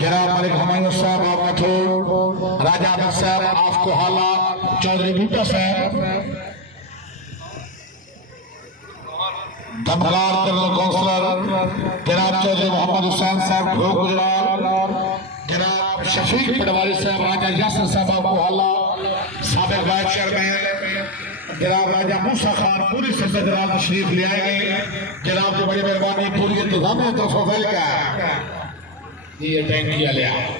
जनाब मलिक हुमायूं साहब आप मथुर, राजा अहमद साहब आपको हाला, चौधरी बूटा साहब, धनगार कर्नल काउंसलर जनाब चौधरी मोहम्मद हुसैन साहब ढोक गुजराल, जनाब शफीक पटवारी साहब, राजा यासिर साहब आपको हाला, साबिक वाइस चेयरमैन जनाब राजा मूसा खान पूरी संसद जनाब तशरीफ ले आएंगे। जनाब की बड़ी मेहरबानी, पूरी इंतजामिया तरफ फैल गया ये टैंक किया लिया।